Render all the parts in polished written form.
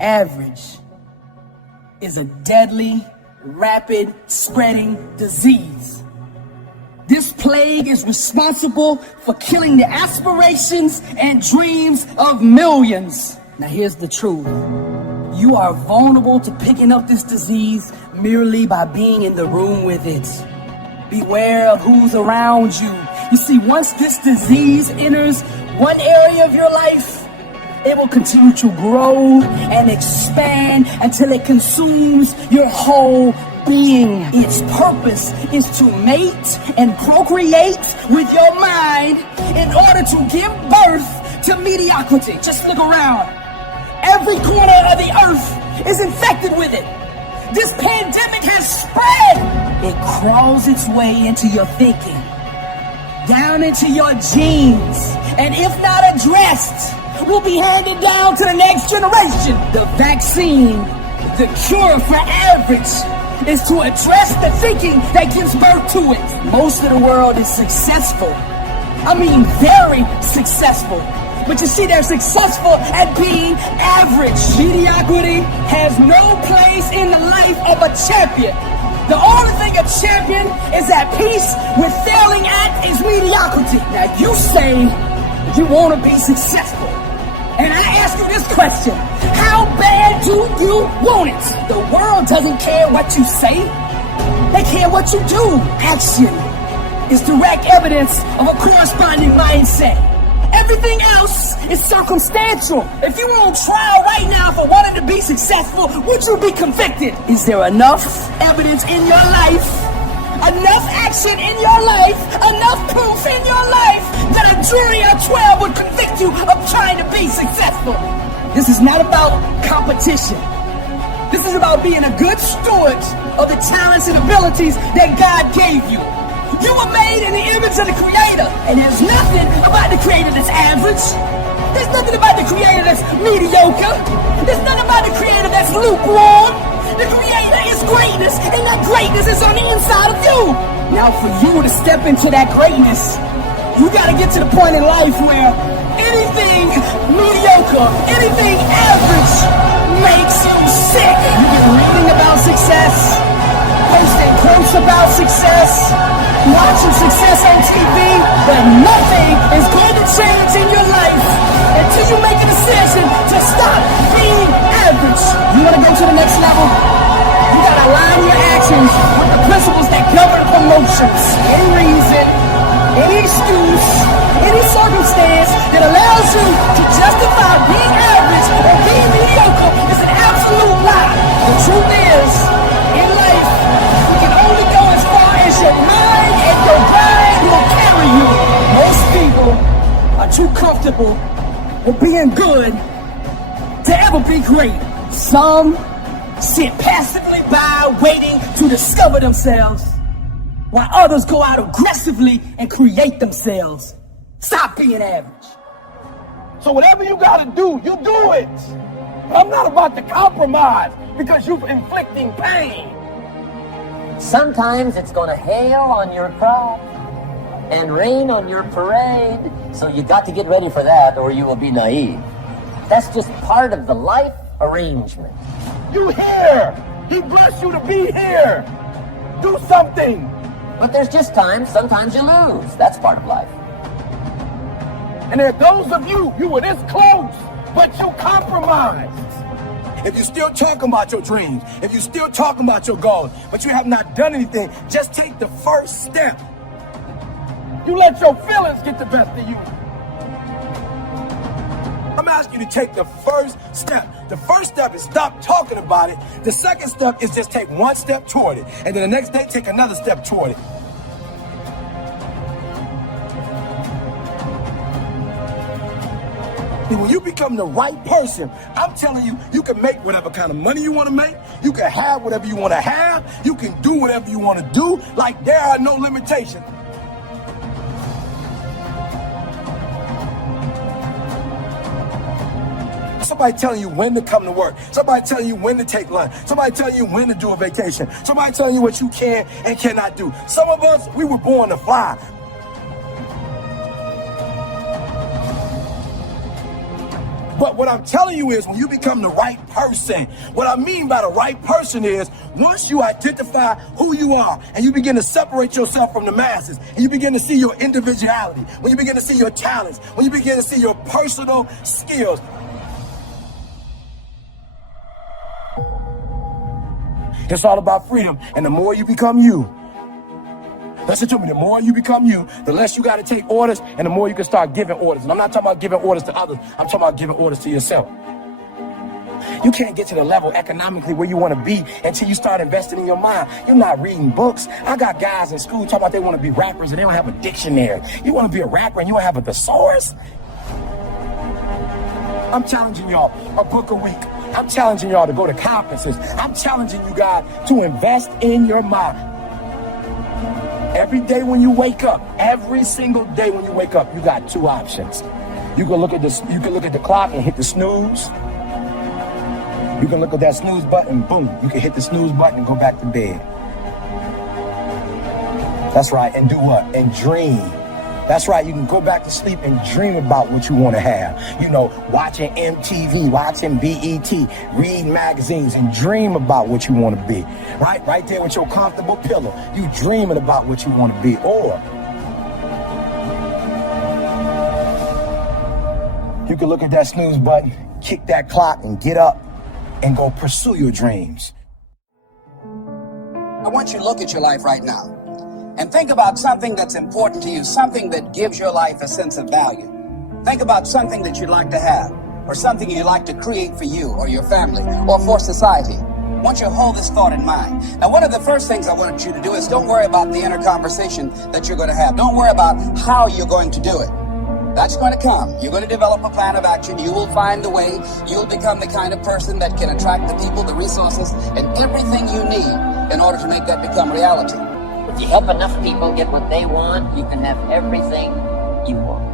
Average is a deadly, rapid spreading disease. This plague is responsible for killing the aspirations and dreams of millions. Now here's the truth. You are vulnerable to picking up this disease merely by being in the room with it. Beware of who's around you. You see, once this disease enters one area of your life, it will continue to grow and expand until it consumes your whole being. Its purpose is to mate and procreate with your mind in order to give birth to mediocrity. Just look around. Every corner of the earth is infected with it. This pandemic has spread. It crawls its way into your thinking, down into your genes, and if not addressed, will be handed down to the next generation. The vaccine, the cure for average, is to address the thinking that gives birth to it. Most of the world is successful. I mean, very successful. But you see, they're successful at being average. Mediocrity has no place in the life of a champion. The only thing a champion is at peace with failing at is mediocrity. Now you say you want to be successful. And I ask you this question: how bad do you want it? The world doesn't care what you say. They care what you do. Action is direct evidence of a corresponding mindset. Everything else is circumstantial. If you were on trial right now for wanting to be successful, would you be convicted? Is there enough evidence in your life, enough action in your life, enough proof in your life that a jury of 12 would convict you of trying to be successful? This is not about competition. This is about being a good steward of the talents and abilities that God gave you. You were made in the image of the Creator, and there's nothing about the Creator that's average. There's nothing about the Creator that's mediocre. There's nothing about the Creator that's lukewarm. The Creator is greatness, and that greatness is on the inside of you. Now, for you to step into that greatness, you gotta get to the point in life where anything mediocre, anything average makes you sick. You've been reading about success, posting posts about success, watching success on TV, but nothing is going to change in your life until you make a decision to stop being average. You want to go to the next level? You got to align your actions with the principles that govern promotions. Any reason, any excuse, any circumstance that allows you to justify being average or being mediocre is an absolute lie. The truth is, in life, you can only go as far as your mind and your mind will carry you. Most people are too comfortable with being good to ever be great. Some sit passively by waiting to discover themselves, while others go out aggressively and create themselves. Stop being average. So whatever you gotta do, you do it. I'm not about to compromise because you're inflicting pain. Sometimes it's gonna hail on your crop and rain on your parade, so you got to get ready for that or you will be naive. That's just part of the life arrangement. You here! He blessed you to be here! Do something! But there's just times, sometimes you lose. That's part of life. And there are those of you were this close, but you compromised. If you're still talking about your dreams, if you're still talking about your goals, but you have not done anything, just take the first step. You let your feelings get the best of you. I'm asking you to take the first step. The first step is stop talking about it. The second step is just take one step toward it. And then the next day, take another step toward it. And when you become the right person, I'm telling you, you can make whatever kind of money you want to make. You can have whatever you want to have. You can do whatever you want to do. Like, there are no limitations. Somebody telling you when to come to work. Somebody telling you when to take lunch. Somebody telling you when to do a vacation. Somebody telling you what you can and cannot do. Some of us, we were born to fly. But what I'm telling you is when you become the right person, what I mean by the right person is once you identify who you are and you begin to separate yourself from the masses and you begin to see your individuality, when you begin to see your talents, when you begin to see your personal skills. It's all about freedom. And the more you become you, listen to me, the more you become you, the less you got to take orders and the more you can start giving orders. And I'm not talking about giving orders to others. I'm talking about giving orders to yourself. You can't get to the level economically where you want to be until you start investing in your mind. You're not reading books. I got guys in school talking about they want to be rappers and they don't have a dictionary. You want to be a rapper and you don't have a thesaurus? I'm challenging y'all a book a week. I'm challenging y'all to go to conferences. I'm challenging you guys to invest in your mind. Every day when you wake up, every single day when you wake up, you got two options. You can look at the clock and hit the snooze. You can look at that snooze button, boom. You can hit the snooze button and go back to bed. That's right, and do what? And dream. That's right, you can go back to sleep and dream about what you want to have. You know, watching MTV, watching BET, read magazines and dream about what you want to be. Right there with your comfortable pillow. You dreaming about what you want to be. Or you can look at that snooze button, kick that clock and get up and go pursue your dreams. I want you to look at your life right now and think about something that's important to you, something that gives your life a sense of value. Think about something that you'd like to have, or something you'd like to create for you or your family or for society. I want you to hold this thought in mind. Now, one of the first things I want you to do is don't worry about the inner conversation that you're going to have. Don't worry about how you're going to do it. That's going to come. You're going to develop a plan of action. You will find the way. You'll become the kind of person that can attract the people, the resources, and everything you need in order to make that become reality. If you help enough people get what they want, you can have everything you want.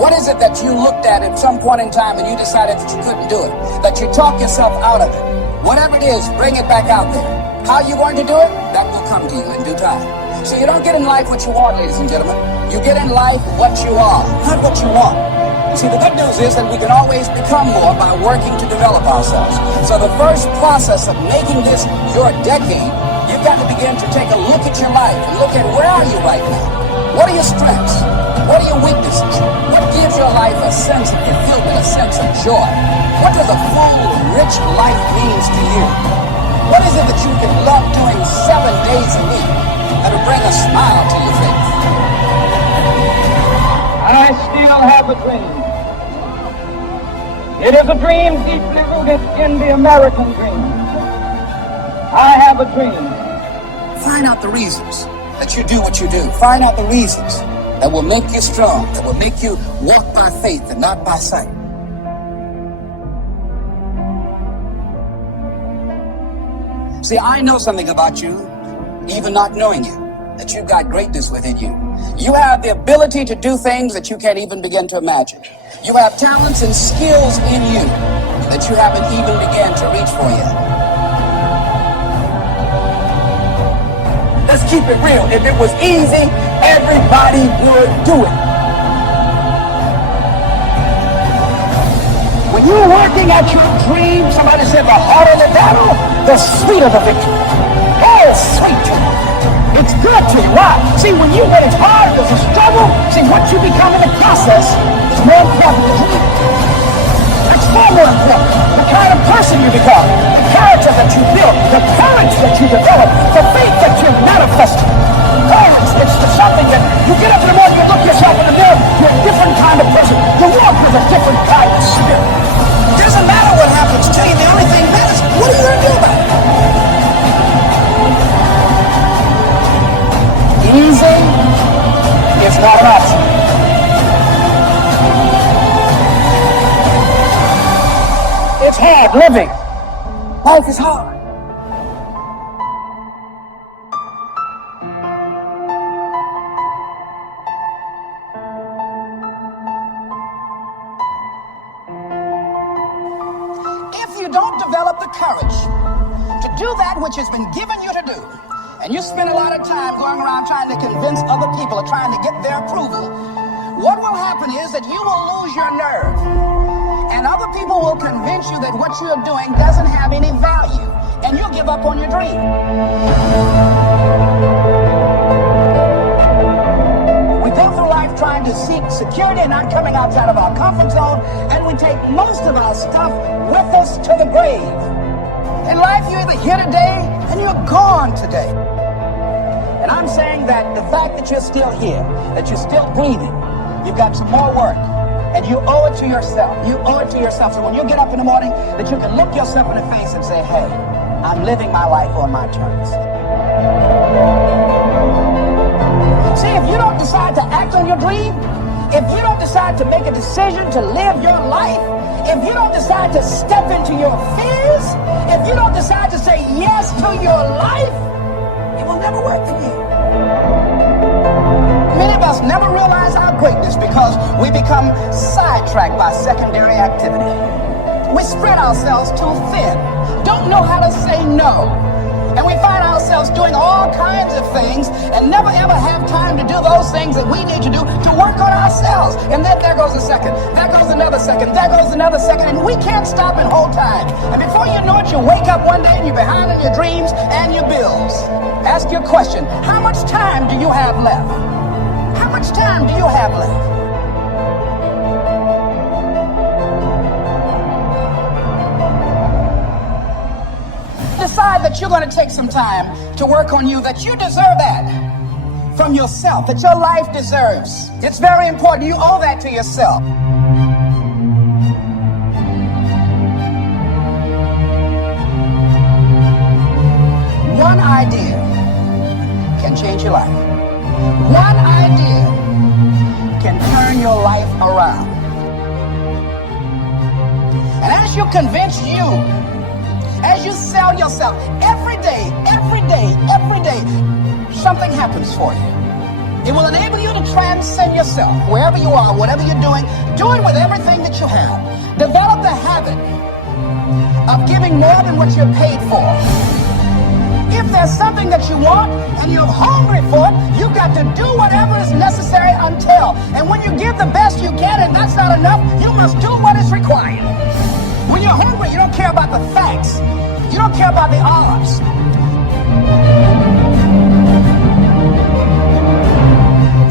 What is it that you looked at some point in time and you decided that you couldn't do it? That you talked yourself out of it? Whatever it is, bring it back out there. How are you going to do it? That will come to you in due time. So you don't get in life what you want, ladies and gentlemen. You get in life what you are, not what you want. See, the good news is that we can always become more by working to develop ourselves. So the first process of making this your decade, you've got to begin to take a look at your life and look at where are you right now? What are your strengths? What are your weaknesses? What gives your life a sense of fulfillment, a sense of joy? What does a full, rich life means to you? What is it that you can love doing 7 days a week that'll bring a smile to your face? I still have a dream. It is a dream deeply rooted in the American dream. I have a dream. Find out the reasons that you do what you do. Find out the reasons that will make you strong, that will make you walk by faith and not by sight. See, I know something about you, even not knowing you, that you've got greatness within you. You have the ability to do things that you can't even begin to imagine. You have talents and skills in you that you haven't even begun to reach for yet. Let's keep it real. If it was easy, everybody would do it. When you're working at your dream, somebody said the harder the battle, the sweeter the victory. Oh, sweet. It's good to you. Why? See, when it's hard, there's a struggle. See, what you become in the process is more important than you. That's far more important. The kind of person you become, the character that you build, the courage that you develop, the faith that you manifest. Courage, it's something that you get up in the morning, you look yourself in the mirror, you're a different kind of person. You walk with a different kind of spirit. It doesn't matter what happens to you. The only thing matters, what are you going to do about it? Easy is not an option. It's hard living. Life is hard. If you don't develop the courage to do that which has been given you to do, and you spend a lot of time going around trying to convince other people or trying to get their approval, what will happen is that you will lose your nerve. And other people will convince you that what you're doing doesn't have any value. And you'll give up on your dream. We go through life trying to seek security and not coming outside of our comfort zone. And we take most of our stuff with us to the grave. In life, you're either here today and you're gone today. And I'm saying that the fact that you're still here, that you're still breathing, you've got some more work. And you owe it to yourself. You owe it to yourself. So when you get up in the morning, that you can look yourself in the face and say, hey, I'm living my life on my terms. See, if you don't decide to act on your dream, if you don't decide to make a decision to live your life, if you don't decide to step into your fears, if you don't decide to say yes to your life, it will never work for you. Many of us never realize our greatness because we become sidetracked by secondary activity. We spread ourselves too thin, don't know how to say no. And we find ourselves doing all kinds of things and never ever have time to do those things that we need to do to work on ourselves. And then there goes a second, there goes another second, there goes another second, and we can't stop and hold time. And before you know it, you wake up one day and you're behind on your dreams and your bills. Ask your question, how much time do you have left? How much time do you have left? Decide that you're going to take some time to work on you, that you deserve that from yourself, that your life deserves. It's very important. You owe that to yourself. One idea can change your life. One idea can turn your life around. And as you convince you, as you sell yourself, every day, something happens for you. It will enable you to transcend yourself, wherever you are, whatever you're doing, do it with everything that you have. Develop the habit of giving more than what you're paid for. If there's something that you want and you're hungry for it, you've got to do whatever is necessary until. And when you give the best you can and that's not enough, you must do what is required. When you're hungry, you don't care about the facts. You don't care about the odds.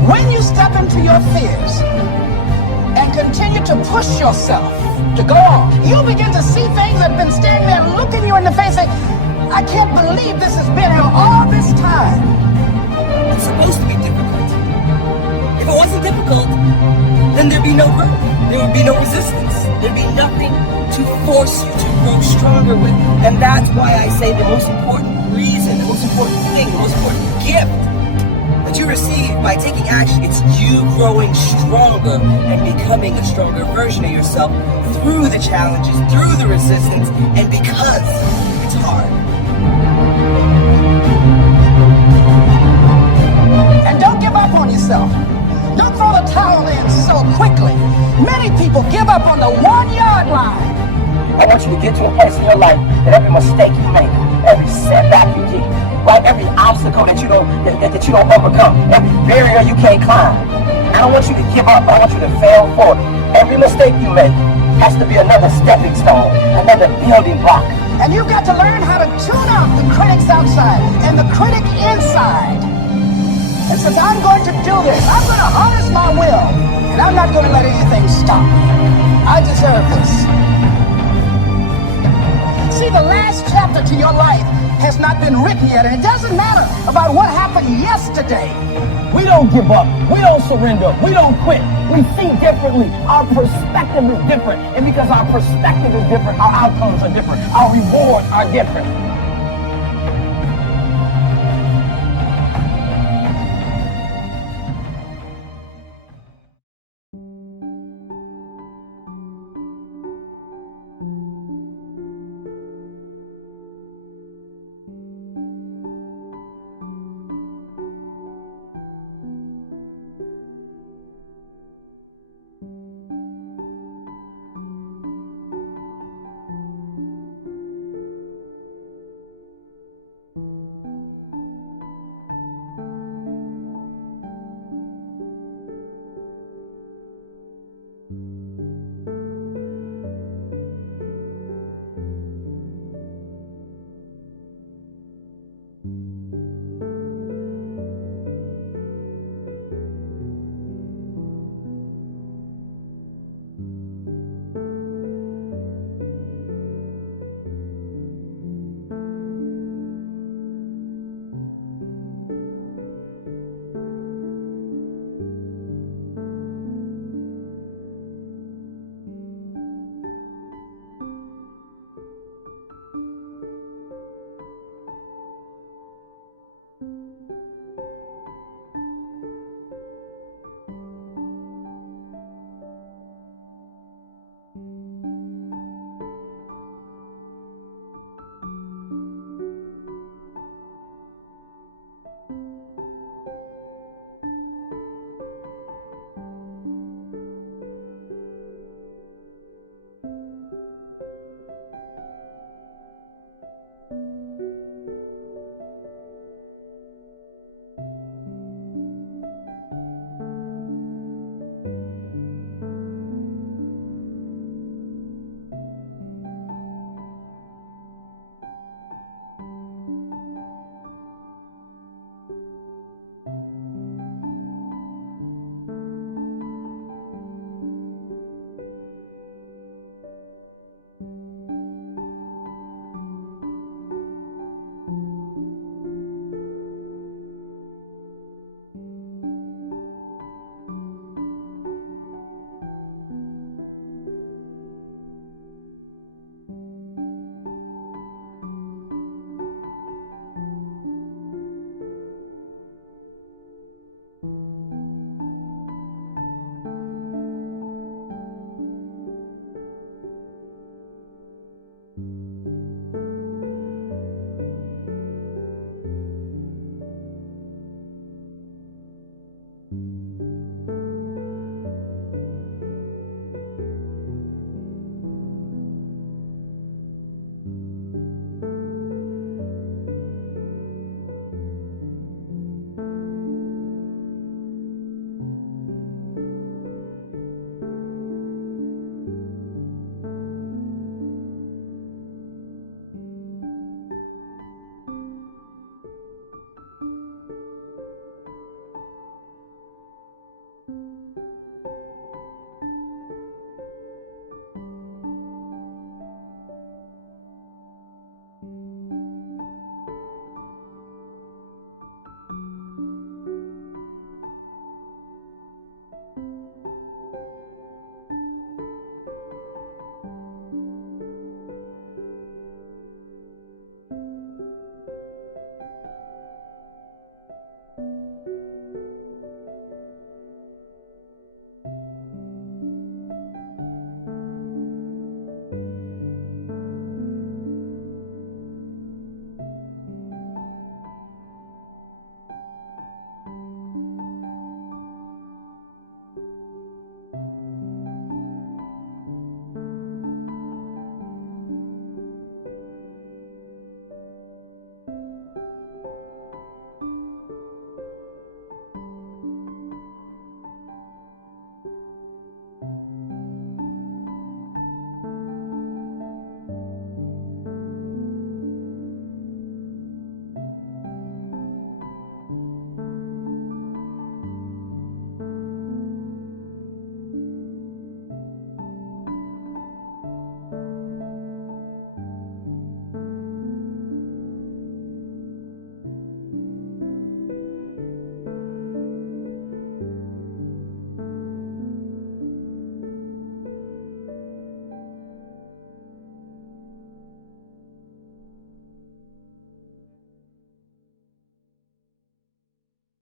When you step into your fears and continue to push yourself to go on, you'll begin to see things that have been standing there looking you in the face saying, I can't believe this has been here all this time. It's supposed to be difficult. If it wasn't difficult, then there'd be no growth. There would be no resistance. There'd be nothing to force you to grow stronger with. And that's why I say the most important reason, the most important thing, the most important gift that you receive by taking action, it's you growing stronger and becoming a stronger version of yourself through the challenges, through the resistance, and because it's hard. And don't give up on yourself. Don't throw the towel in so quickly. Many people give up on the 1 yard line. I want you to get to a place in your life that every mistake you make, every setback you get, right, every obstacle that you don't overcome, every barrier you can't climb. I don't want you to give up. I want you to fail forward. Every mistake you make has to be another stepping stone, another building block. And you've got to learn how to tune out the critics outside and the critic inside. And since I'm going to do this, I'm going to harness my will, and I'm not going to let anything stop me. I deserve this. See, the last chapter to your life has not been written yet, and it doesn't matter about what happened yesterday. We don't give up. We don't surrender. We don't quit. We see differently. Our perspective is different. And because our perspective is different, our outcomes are different. Our rewards are different.